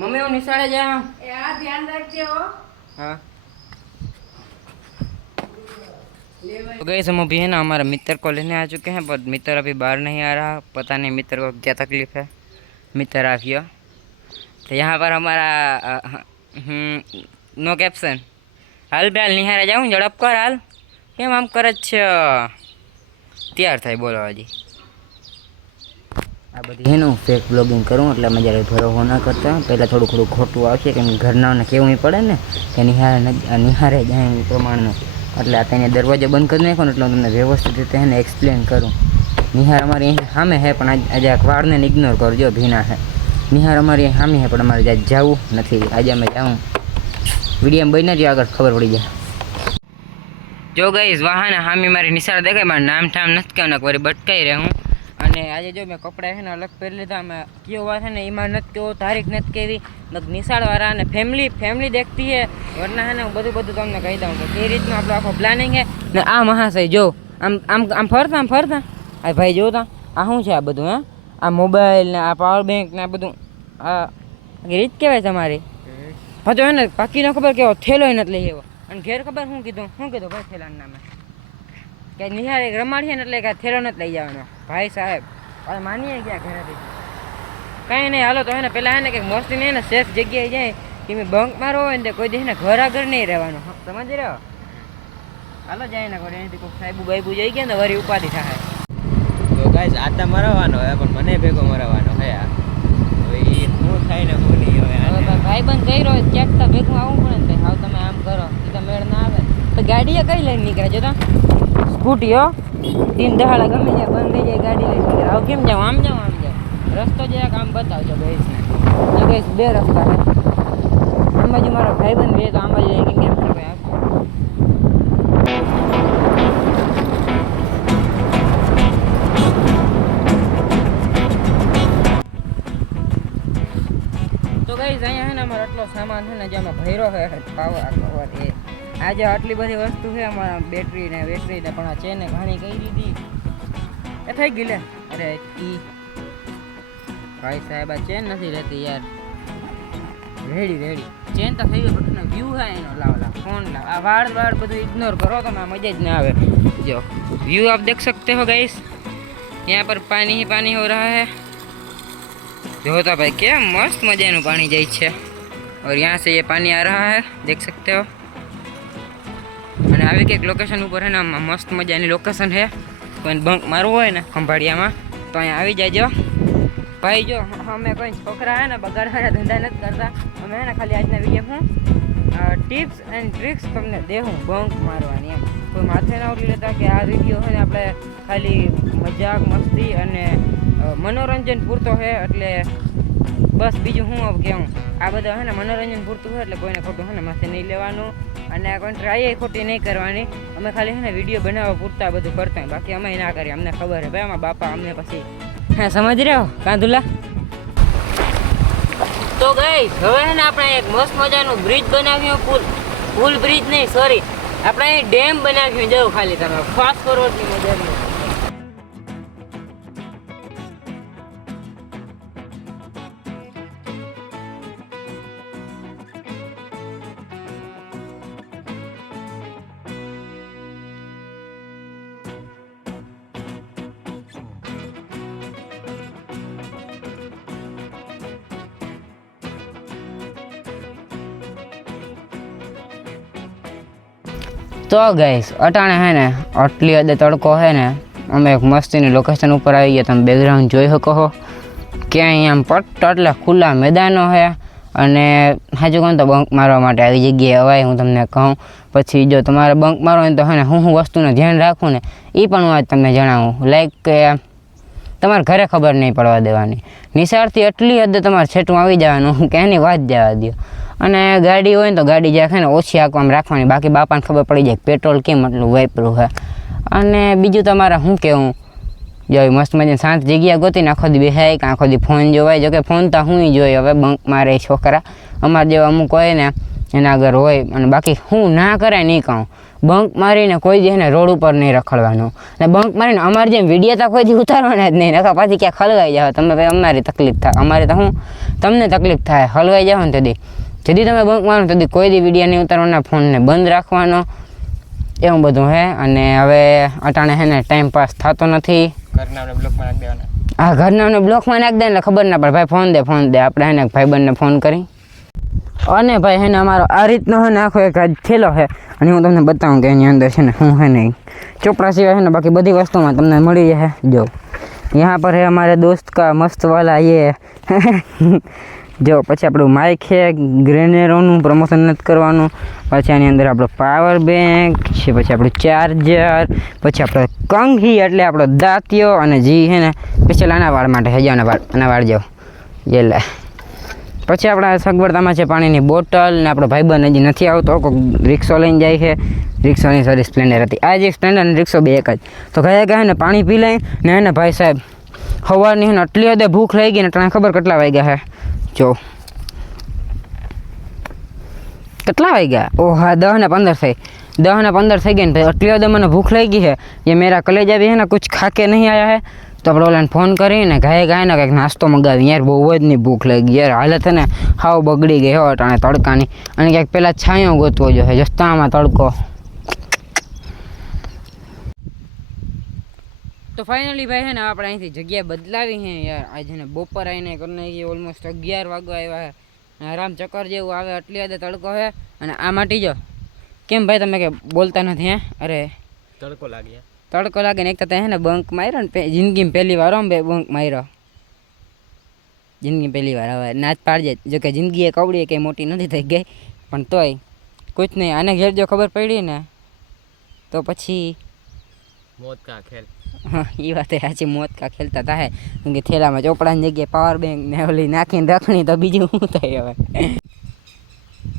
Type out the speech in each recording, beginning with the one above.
Mummy હું નિશાળે જાઉં ए आ ध्यान रखजे हो। हाँ तो गई हम अभी है ना हमारा मित्र को लेने आ चुके हैं, पर मित्र अभी बाहर नहीं आ रहा। पता नहीं मित्र को क्या तकलीफ है। मित्र आ गया तो यहाँ पर हमारा नो कैप्शन हाल बेहाल निहारे जाऊँ झड़प कर हाल केम आम करे तैयार थाय बोलो हजी आ बधी है ना फेक ब्लॉगिंग करूँ એટલે मैं जरा भरोसा ना करता पहला थोड़ું થોડું ખોટું આવશે કેમ ઘરનાઓને કહેવું પડે ને કે નિહારે જાય એ પ્રમાણનું એટલે આ તેને દરવાજો બંધ કરી નાખો ને એટલે હું તમને વ્યવસ્થિત રીતે એને એક્સપ્લેન કરું। નિહાર અમારી સામે હે પણ આજે આ વાળને ઇગ્નોર કરજો, ભીના હે। નિહાર અમારી સામે હે પણ અમારે આજે જવું નથી। આજે અમે જાઉં વિડીયો બની જ આગળ ખબર પડી જાય। જો ગઈશ વાહન સામે મારી નિશાળ દેખાય, મારું નામ ઠામ નથી કહેવાનું વળી બટકાઈ રહે હું। અને આજે જો મેં કપડાં છે ને અલગ પહેરી લીધા। મેં કયો વાત છે ને એમાં નથી કહો, તારીખ નથી કહેવી, નિશાળવાળા અને ફેમિલી દેખતી है वरना है ना હું બધું તમને કહી દઉં કે કઈ રીતનું આપણો આખો પ્લાનિંગ છે। ને આ મહાશય જો આમ ફરતા આ ભાઈ જો તા આ શું છે આ બધું? હે આ મોબાઈલ ને આ પાવર બેંક ને આ બધું આ રીત કહેવાય તમારી? પાછો હે ને પાકી ન ખબર કેવો થેલો નથી લઈ આવ્યો અને ઘેર ખબર શું કીધું ભાઈ થેલાના નામે કે નિહાળ એક રમાડીએ ને એટલે કે થેલો નથી લઈ જવાનો। ભાઈ સાહેબ હવે માનીએ ગયા ઘરેથી કંઈ નહીં, હાલો તો હે ને પેલા હે ને કંઈક મસ્તી નહીં ને સેફ જગ્યાએ જાય કે મેં બંક મારો હોય ને કોઈ દે ને ઘર આગળ નહીં રહેવાનું, સમજી રહ્યો? હાલો જાય ને ઘરે એનાથી કોઈ સાહેબુ બાઈબુ જઈ ગયા ને વરી ઉપાધિ થાય। તો ગાઈસ આતા મરાવાનો હે પણ મને ભેગો મરાવાનો હે આ હવે એ શું થાય ને શું નહીં હવે ભાઈ બંધ કહી રહ્યો ક્યાંક તો ભેગું આવવું પડે ને હાવ તમે આમ કરો એ તો મેળ ના આવે તો ગાડીએ કઈ લઈને નીકળે જો તો સ્કૂટી હો तीन दहाड़ा गमे जाए बंद થઈ જાય ગાડી લઈને નીકળે। આવ કેમ જાવ? આમ જાવ રસ્તો જરાક આમ બતાવજો ગઈશ ને ગઈશ બે રસ્તા છે આમ બાજુ મારો ભાઈબંધ બે તો આમ બાજુ કેમ કેમ કોઈ આપજો। તો ગઈશ અહીંયા છે ને અમારો આટલો સામાન છે ને જે અમે ભર્યો છે પાવર કવર એ આજે આટલી બધી વસ્તુ છે અમારા બેટરી ને બેટરી ને પણ આ ચેને ઘણી કરી દીધી એ થઈ ગઈ લે। અરે ઈ ભાઈ સાહેબ આ ચેન નથી રહેતી યાર, રેડી ચેન તો થઈ ગઈ પણ વ્યૂ है એનો લાવ ફોન લાવ આ વાળ બધું ઇગ્નોર કરો તમે, મજા જ ના આવે। जो व्यू आप देख सकते हो गाइस, यहाँ पर पानी ही पानी हो रहा है। जो तो भाई क्या मस्त मजाનું पानी જાય છે और यहाँ से ये पानी आ रहा है देख सकते हो। અને આવી કંઈક લોકેશન ઉપર હે ને મસ્ત મજાની લોકેશન છે, કોઈને બંક મારવું હોય ને ખંભાળિયામાં તો અહીંયા આવી જાયજો ભાઈ। જો અમે કોઈ છોકરા હે ને બગાડવાના ધંધા નથી કરતા, અમે હે ને ખાલી આજના વિડીયો હું ટિપ્સ એન્ડ ટ્રિક્સ તમને દેવું બંક મારવાની એમ। કોઈ માથે ના ઉઠી લેતા કે આ વિડીયો છે ને આપણે ખાલી મજાક મસ્તી અને મનોરંજન પૂરતો છે એટલે બસ બીજું હું હવે કેવું આ બધા હે ને મનોરંજન પૂરતું હોય એટલે કોઈને ખોટું હે ને માથે નહીં લેવાનું અને કોઈ ટ્રાય ખોટી નહીં કરવાની। અમે ખાલી છે ને વિડીયો બનાવવા પૂરતા બધું કરતા હોય, બાકી અમે ના કરીએ, અમને ખબર છે ભાઈ અમારા બાપા અમને પછી હા સમજ રહ્યો કાંધુલા। તો ગઈ હવે છે ને આપણે એક મસ્ત મજાનું બ્રિજ બનાવ્યું, પુલ બ્રિજ નહીં સોરી આપણે અહીં ડેમ બનાવ્યું જવું ખાલી તમે ફાસ્ટ ફોરવર્ડની મજાનું। तो गाइस अटाणे है ने आटली हदे तड़को है ने अमे एक मस्तीनी लोकेशन पर आई गया। तमे बेकग्राउंड जोई शको हो के आम पट्ट एटले खुला मैदानो है अने हाजू कहूँ तो बंक मारवा माटे आई जग्याए अवाय हूँ तमने कहूँ। पछी जो तमारे बंक मारो तो है ने हूँ वस्तुने ध्यान राखूँ ने ई पण हूँ आज तमने जणावुं लाइक के तमारे घरे खबर नहीं पड़वा देवानी, निशाळथी एटली हदे तमारे छेटुं आवी जवानुं के एनी वात जवा दो। અને ગાડી હોય ને તો ગાડી જે છે ને ઓછી આંકવામાં રાખવાની, બાકી બાપાને ખબર પડી જાય પેટ્રોલ કેમ એટલું વાપર્યું છે। અને બીજું તમારે શું કહેવું, જો મસ્ત મજાની શાંત જગ્યા ગોતીને આખો દી બેહાય કે આખો દી ફોન જોવાય, જોકે ફોન તો હું જોઈએ હવે બંક મારે છોકરા અમારા જેવા અમુક હોય ને એના આગળ હોય અને બાકી હું ના કરાય નહીં કહું બંક મારીને કોઈ દી એને રોડ ઉપર નહીં રખડવાનું. ને બંક મારીને અમારે જેમ વિડીયો તો કોઈ દી ઉતારવાના જ નહીં, નકર પાછી ક્યાંક હલવાઈ જાવ તમે ભાઈ, અમારી તકલીફ થાય, અમારે તો શું તમને તકલીફ થાય, હલવાઈ જાવ ને તેથી જેથી તમે બંક મારો તેથી કોઈ દી વિડીયો નહીં ઉતારવાના, ફોનને બંધ રાખવાનો, એવું બધું હે. અને હવે અટાણે હે ને ટાઈમ પાસ થતો નથી. ઘરના બ્લોકમાં નાખી દેવાના. હા, ઘરના બ્લોકમાં નાખી દે એટલે ખબર ના પડે ભાઈ, ફોન દે આપણે હે ને ભાઈબંધને ફોન કરી. અને ભાઈ હે ને અમારો આ રીતનો હે ને આખો એક આજ થેલો છે, અને હું તમને બતાવું કે એની અંદર છે ને શું હે નહીં. ચોપડા સિવાય છે ને બાકી બધી વસ્તુમાં તમને મળી જાય. જો यहाँ पर है हमारे दोस्त का मस्त वाला ये જો પછી આપણું માઇક છે, ગ્રેનેરોનું પ્રમોશન નથી કરવાનું, પછી આની અંદર આપણો પાવર બેંક છે, પછી આપણું ચાર્જર, પછી આપણો કંઘી એટલે આપણો દાંતિયો, અને જી છે ને સ્પેશિયલ આના વાળ માટે છે, આના વાળ જાઓ જે લે. પછી આપણા સગવડતામાં છે પાણીની બોટલ, ને આપણો ભાઈબંધ હજી નથી આવતો, કોઈ રિક્ષો લઈને જાય છે, રિક્ષોની સોરી સ્પ્લેન્ડર હતી, આ જે સ્પ્લેન્ડર અને રિક્ષો બે એક જ. તો ગયા ગયા ને પાણી પી લઈ ને એને ભાઈ સાહેબ સવારની ને આટલી હદે ભૂખ લઈ ગઈ ને તને ખબર કેટલા વાગ્યા છે? જો કેટલા વાગ્યા? ઓહ હા 10:15 થઈ, 10:15 થઈ ગઈ ને ભાઈ, આટલી હદે મને ભૂખ લઈ ગઈ છે. ये मेरा कलेजा भी है ना कुछ खा के नहीं आया है, તો આપણે ઓલાને ફોન કરીને ગાય ને કંઈક નાસ્તો મંગાવી. યાર બહુ જ નહીં ભૂખ લાગી યાર, હાલત છે ને હાવ બગડી ગઈ હો અટાણે તડકાની. અને ક્યાંક પહેલાં છાંયો ગોતવો જોઈએ, જસ્તામાં તડકો. તો ફાઇનલી ભાઈ છે ને આપણે અહીંથી જગ્યા બદલાવી છે યાર. આજે ને બપોર આવીને કરી નાખી, ઓલમોસ્ટ 11 વાગવા આવ્યા છે, આરામ ચક્કર જેવું આવે, આટલી હદે તડકો છે. અને આ માટી જો કેમ ભાઈ તમે કે બોલતા નથી હે? અરે તડકો લાગ્યા, તડકો લાગે ને એક તો હે ને બંક માર્યો ને જિંદગીમાં પહેલી વાર બંક માર્યો, જિંદગી પહેલી વાર. હવે નાચ પાડજે, જો કે જિંદગી એ કવડી કંઈ મોટી નથી થઈ ગઈ, પણ તોય કુછ નહીં. આને ઘેર જો ખબર પડી ને તો પછી મોત કા ખેલ. હા એ વાત સાચી, મોત કા ખેલતા થાય. કેમ કે થેલામાં ચોપડાની જગ્યાએ પાવર બેંક ને ઓલી નાખીને રાખણી, તો બીજું શું થાય હવે.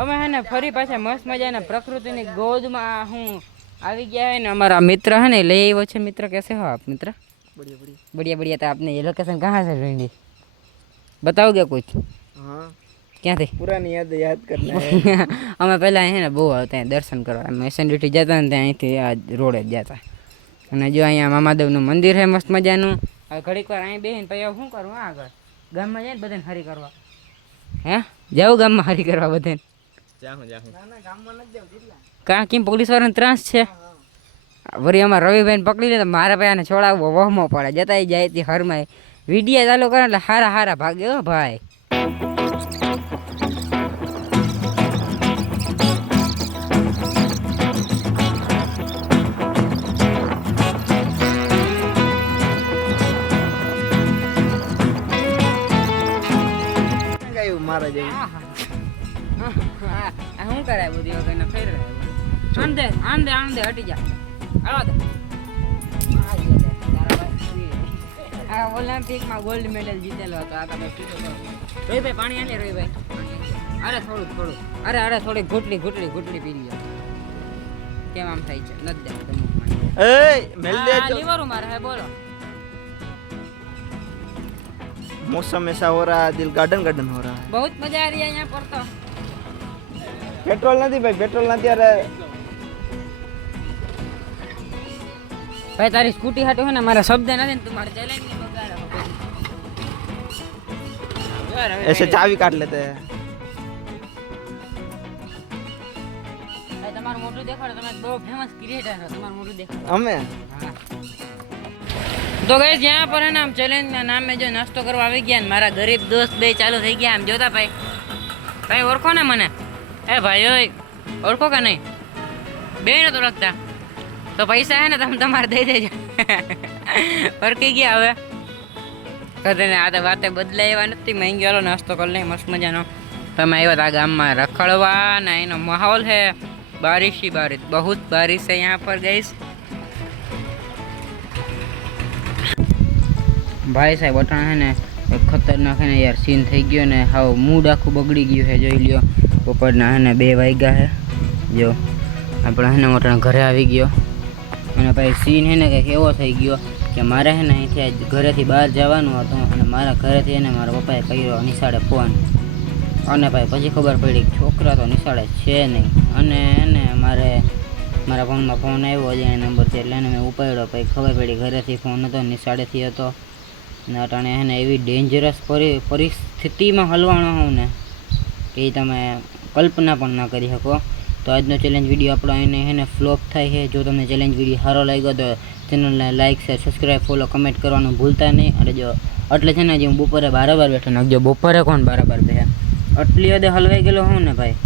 અમે હે ને ફરી પાછા મસ્ત મજાના પ્રકૃતિની ગોદમાં હું આવી ગયા है ना. हमारा मित्र है ना, ले वो छे मित्र. कैसे हो आप मित्र? बढ़िया बढ़िया बढ़िया बढ़िया. तो आपने ये लोकेशन कहाँ से ढूंढी, बताओगे कुछ? हाँ क्या थे? पुरानी याद करना है. અમે પહેલાં હે ને બહુ આવતા દર્શન કરવા, અમે એસએનડીટી જતા ને ત્યાં અહીંથી આ રોડે જ જતા. અને જો અહીંયા મામાદેવનું મંદિર છે મસ્ત મજાનું. હવે ઘડીક વાર અહીં બેસીને પછી શું કરવું આગળ ગામમાં જાય ને બધાને હરી કરવા? હે જાઉં ગામમાં હરી કરવા બધાને? કાં કેમ પોલીસ વાળાને ત્રાસ છે? વળી અમારે રવિભાઈને પકડી લે તો મારા ભાઈ આને છોડાવવો વહમો પડે, જતા જાય તે હરમાં વિડીયો ચાલુ કરે એટલે હારા ભાગે હો ભાઈ. મારા જેવું શું કરાય બધી વગર ફેરવે આંદે હટી જા. હાલો દે આ ઓલિમ્પિકમાં ગોલ્ડ મેડલ જીતેલો હતો. આ તમે રોહિભાઈ પાણી આલે, રોહિભાઈ અરે થોડું અરે થોડી ઘૂંટડી પી લ્યો. કેમ આમ થાય છે? નથી દે એ મેલ દે જો લીવર મારે હે. બોલો मौसम ऐसा हो रहा है, दिल गार्डन हो रहा है. बहुत मजा आ रही है यहाँ पर. तो पेट्रोल નથી ભાઈ, પેટ્રોલ નથી. અરે ભાઈ તારી સ્કૂટી હાટો હે ને મારા શબ્દ નથી ને, તું મારે ચેલેન્જ ની બગાડે. ऐसे चाबी काट लेते हैं. ભાઈ તમારું મોટું દેખાડો, તમે બહુ ફેમસ ક્રિએટર છો, તમારું મોટું દેખાડો. અમે તો ગાઈસ यहाँ पर है ना हम चैलेंज ના નામે જો નાસ્તો કરવા આવી ગયા ને મારા ગરીબ દોસ્ત બે ચાલુ થઈ ગયા. આમ જોતા ભાઈ, ભાઈ ઓળખો ને મને? એ ભાઈ ઓય ઓળખો કે નહીં? બે નતો લખતા તો પૈસા હે ને તમે તમારે દઈ દેજો. ઓળખી ગયા હવે કદને આ તો વાતે બદલાય એવા નથી. મહેંગી વાળો નાસ્તો કરી લઈ મસ્ત મજાનો. તમે આવ્યા હતા ગામમાં રખડવા ને એનો માહોલ है बारिश ही बारिश, बहुत बारिश है यहाँ पर गाइस. ભાઈ સાહેબ અટાણા હે ને ખતરનાક હે ને યાર સીન થઈ ગયો ને, હાવ મૂડ આખું બગડી ગયું છે. જોઈ લ્યો બપોરના હે ને 2 વાગ્યા છે. જો આપણે હે ને અટાણા ઘરે આવી ગયો અને ભાઈ સીન હે ને કંઈક એવો થઈ ગયો કે મારે હે ને અહીંથી ઘરેથી બહાર જવાનું હતું અને મારા ઘરેથી હે ને મારા પપ્પાએ કર્યો નિશાળે ફોન. અને ભાઈ પછી ખબર પડી કે છોકરા તો નિશાળે છે નહીં. અને હે ને મારે મારા ફોનમાં ફોન આવ્યો અજાણ્યા નંબર છે એટલે એને મેં ઉપાડ્યો. પછી ખબર પડી ઘરેથી ફોન હતો, નિશાળેથી હતો ને અટાણે એને એવી ડેન્જરસ પરિસ્થિતિમાં હલવાણો હોઉં ને કે એ તમે કલ્પના પણ ના કરી શકો. તો આજનો ચેલેન્જ વિડીયો આપણો એને ફ્લોપ થાય છે. જો તમને ચેલેન્જ વિડીયો સારો લાગ્યો તો ચેનલને like share subscribe follow comment કરવાનું ભૂલતા નહીં. અને જો એટલે છે ને હજી હું બપોરે બારાબાર બેઠો નાખજો. બપોરે કોણ બારાબાર બેસે? આટલી હદે હલવાઈ ગયેલો હોઉં ને ભાઈ,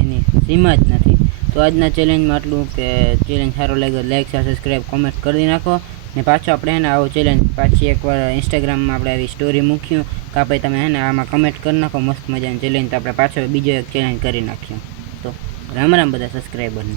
એની સીમા જ નથી. તો આજના ચેલેન્જમાં આટલું કે ચેલેન્જ સારો લાગ્યો લાઇક શેર સબસ્ક્રાઈબ કોમેન્ટ કરી નાખો. ને પાછો આપણે એને આવો ચેલેન્જ પાછી એકવાર ઇન્સ્ટાગ્રામમાં આપણે આવી સ્ટોરી મૂક્યું કે ભાઈ તમે એને આમાં કમેન્ટ કરી નાખો મસ્ત મજાની ચેલેન્જ. તો આપણે પાછો બીજો એક ચેલેન્જ કરી નાખ્યું. તો રામ રામ બધા સબસ્ક્રાઈબરને.